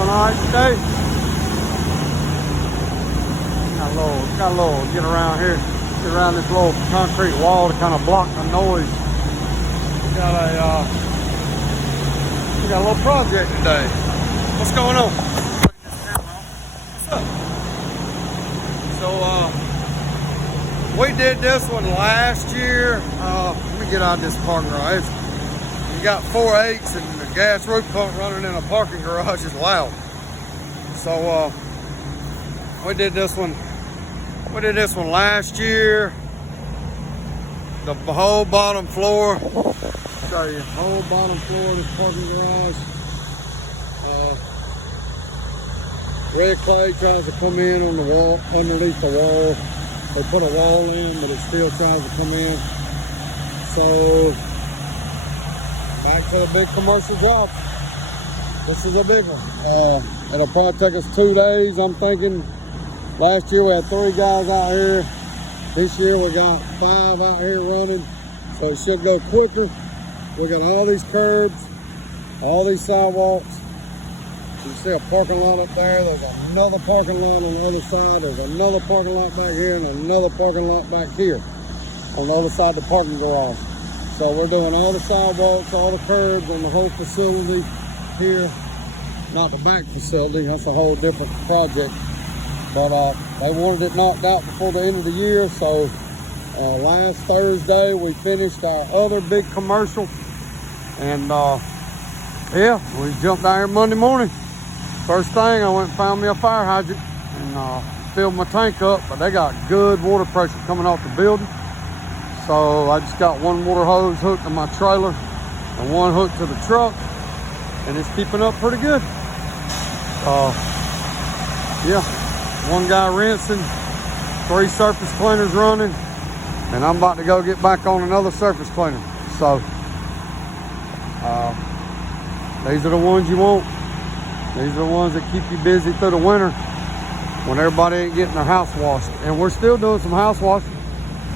Doing all right today? Got a little, get around here, get around this little concrete wall to kind of block the noise. We got a little project today. What's going on? What's up? So, we did this one last year. Let me get out of this parking garage. You got 4/8s and the gas roof pump running in a parking garage is loud. So, we did this one last year. The whole bottom floor. Show you, whole bottom floor of this parking garage. Red clay tries to come in on the wall, underneath the wall. They put a wall in, but it still tries to come in. So, back to the big commercial job. This is a big one. It'll probably take us 2 days, I'm thinking. Last year we had 3 guys out here. This year we got 5 out here running. So it should go quicker. We got all these curbs, all these sidewalks. You see a parking lot up there. There's another parking lot on the other side. There's another parking lot back here and another parking lot back here on the other side of the parking garage. So we're doing all the sidewalks, all the curbs, and the whole facility here. Not the back facility, that's a whole different project. But they wanted it knocked out before the end of the year. So last Thursday we finished our other big commercial. And yeah, we jumped out here Monday morning. First thing, I went and found me a fire hydrant and filled my tank up. But they got good water pressure coming off the building. So I just got one water hose hooked to my trailer and one hooked to the truck. And it's keeping up pretty good. Yeah. One guy rinsing, 3 surface cleaners running, and I'm about to go get back on another surface cleaner. So, these are the ones you want. These are the ones that keep you busy through the winter when everybody ain't getting their house washed. And we're still doing some house washing.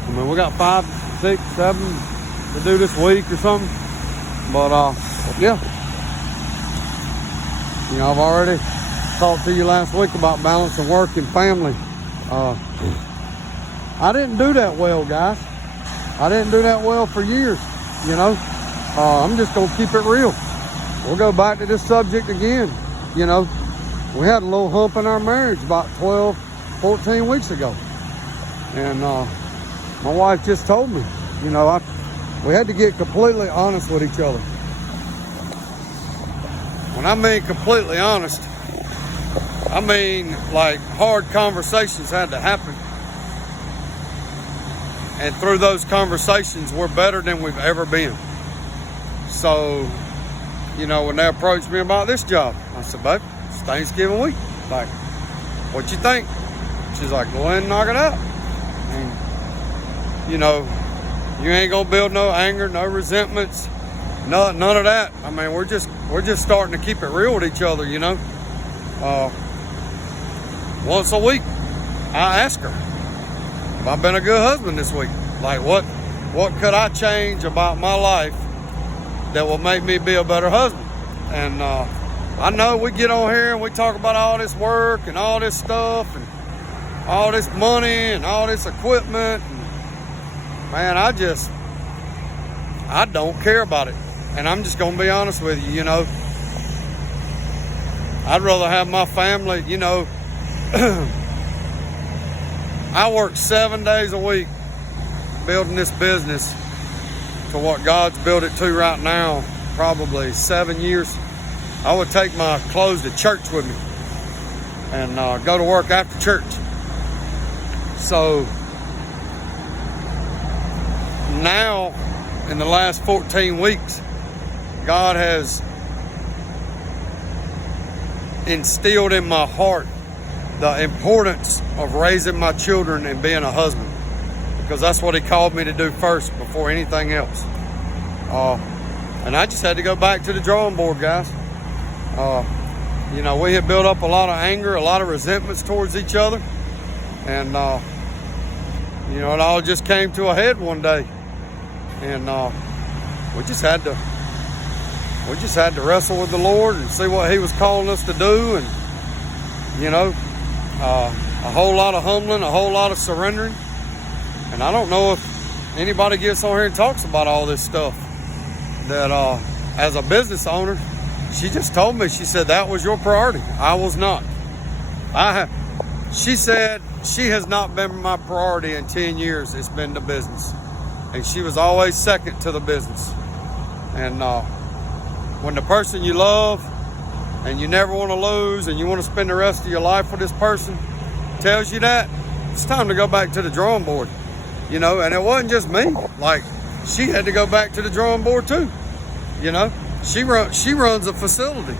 I mean, we got 5, 6, 7 to do this week or something. But, yeah. You know, I've already talked to you last week about balancing work and family. I didn't do that well, guys. I didn't do that well for years, you know. I'm just gonna keep it real. We'll go back to this subject again. You know, we had a little hump in our marriage about 12, 14 weeks ago. And my wife just told me, you know, we had to get completely honest with each other. When I mean completely honest, I mean, like, hard conversations had to happen. And through those conversations, we're better than we've ever been. So, you know, when they approached me about this job, I said, babe, it's Thanksgiving week. Like, what you think? She's like, go ahead and knock it out. And, you know, you ain't gonna build no anger, no resentments, none of that. I mean, we're just starting to keep it real with each other, you know. Once a week, I ask her, have I been a good husband this week? Like, what could I change about my life that will make me be a better husband? And I know we get on here and we talk about all this work and all this stuff and all this money and all this equipment. And, man, I don't care about it. And I'm just gonna be honest with you, you know. I'd rather have my family, you know. I work 7 days a week building this business to what God's built it to right now, probably 7 years. I would take my clothes to church with me and go to work after church. So now, in the last 14 weeks, God has instilled in my heart the importance of raising my children and being a husband, because that's what he called me to do first before anything else. And I just had to go back to the drawing board, guys. You know, we had built up a lot of anger, a lot of resentments towards each other, and you know, it all just came to a head one day, and we just had to we just had to wrestle with the Lord and see what he was calling us to do. And, you know, a whole lot of humbling, a whole lot of surrendering. And I don't know if anybody gets on here and talks about all this stuff. That as a business owner, she just told me, she said, that was your priority. I was not. She said she has not been my priority in 10 years. It's been the business. And she was always second to the business. And when the person you love and you never want to lose and you want to spend the rest of your life with this person tells you that, it's time to go back to the drawing board. You know, and it wasn't just me. Like, she had to go back to the drawing board too. You know, she runs a facility.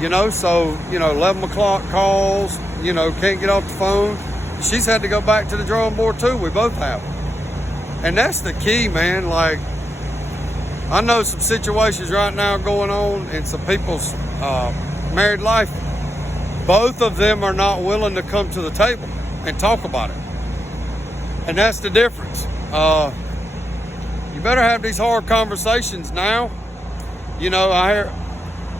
You know, so, you know, 11 o'clock calls, you know, can't get off the phone. She's had to go back to the drawing board too. We both have. And that's the key, man. Like, I know some situations right now going on in some people's married life. Both of them are not willing to come to the table and talk about it. And that's the difference. You better have these hard conversations now. You know,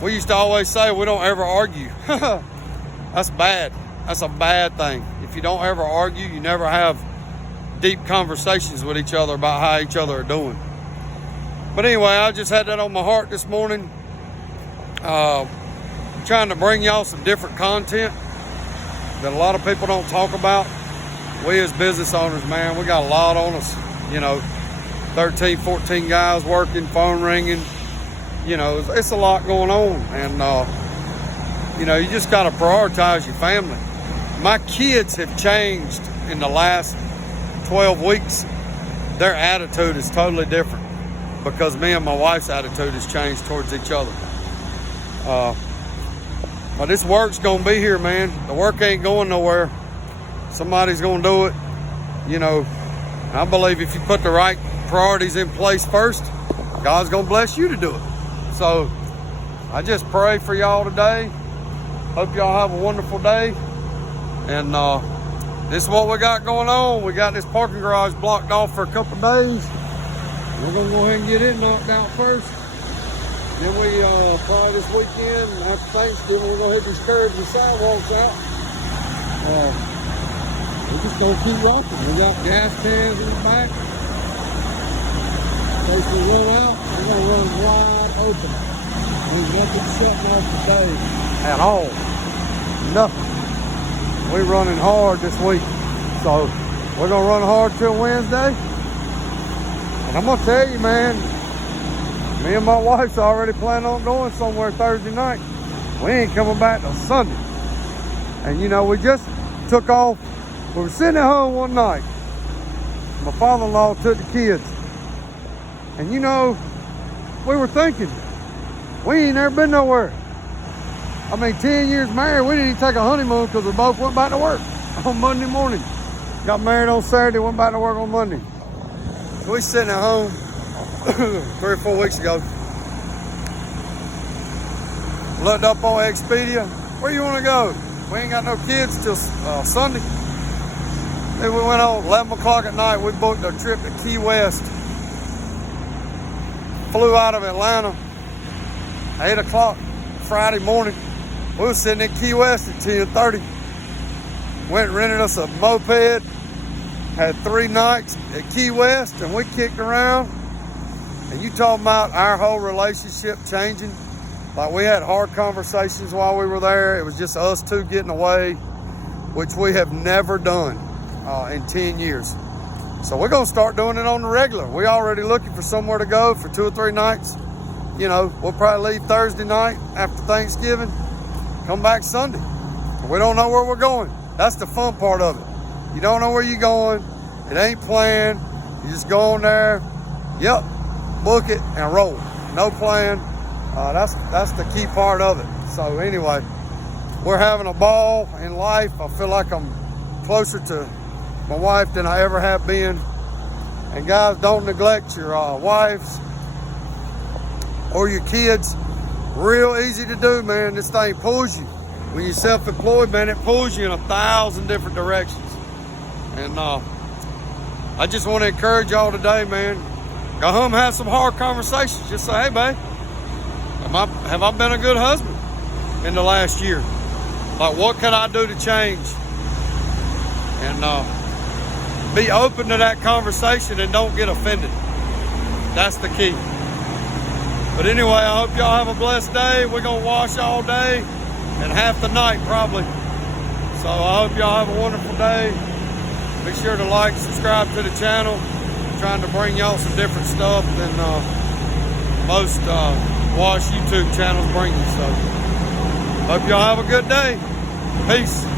we used to always say we don't ever argue. That's bad. That's a bad thing. If you don't ever argue, you never have deep conversations with each other about how each other are doing. But anyway, I just had that on my heart this morning. Trying to bring y'all some different content that a lot of people don't talk about. We as business owners, man, we got a lot on us. You know, 13, 14 guys working, phone ringing. You know, it's a lot going on. And, you know, you just got to prioritize your family. My kids have changed in the last 12 weeks. Their attitude is totally different because me and my wife's attitude has changed towards each other. But this work's going to be here, man. The work ain't going nowhere. Somebody's going to do it. You know, I believe if you put the right priorities in place first, God's going to bless you to do it. So I just pray for y'all today. Hope y'all have a wonderful day. And this is what we got going on. We got this parking garage blocked off for a couple of days. We're going to go ahead and get it knocked out first. Then we probably this weekend, after Thanksgiving, we're going to hit these curbs and sidewalks out. We're just going to keep rocking. We got gas cans in the back. In case we run out, we're going to run wide open. There's nothing shutting off today at all. Nothing. We're running hard this week. So we're going to run hard till Wednesday. And I'm going to tell you, man, me and my wife's already planning on going somewhere Thursday night. We ain't coming back till Sunday. And you know, we just took off. We were sitting at home one night. My father-in-law took the kids. And you know, we were thinking, we ain't never been nowhere. I mean, 10 years married, we didn't even take a honeymoon because we both went back to work on Monday morning. Got married on Saturday, went back to work on Monday. So we sitting at home 3 or 4 weeks ago. Looked up on Expedia. Where you want to go? We ain't got no kids till Sunday. Then we went on 11 o'clock at night. We booked a trip to Key West. Flew out of Atlanta 8 o'clock Friday morning. We was sitting in Key West at 10:30. Went and rented us a moped. Had 3 nights at Key West and we kicked around. And you talking about our whole relationship changing. Like, we had hard conversations while we were there. It was just us two getting away, which we have never done in 10 years. So we're going to start doing it on the regular. We're already looking for somewhere to go for 2 or 3 nights. You know, we'll probably leave Thursday night after Thanksgiving, come back Sunday. We don't know where we're going. That's the fun part of it. You don't know where you're going. It ain't planned. You just go on there, yep, book it and roll. No plan. That's the key part of it. So anyway, we're having a ball in life. I feel like I'm closer to my wife than I ever have been. And guys, don't neglect your wives or your kids. Real easy to do, man. This thing pulls you. When you're self-employed, man, it pulls you in 1,000 different directions. And I just want to encourage y'all today, man. Go home and have some hard conversations. Just say, hey, babe, have I been a good husband in the last year? Like, what can I do to change? And be open to that conversation and don't get offended. That's the key. But anyway, I hope y'all have a blessed day. We're going to wash all day and half the night probably. So I hope y'all have a wonderful day. Be sure to like, subscribe to the channel. I'm trying to bring y'all some different stuff than most wash YouTube channels bring you. So hope y'all have a good day. Peace.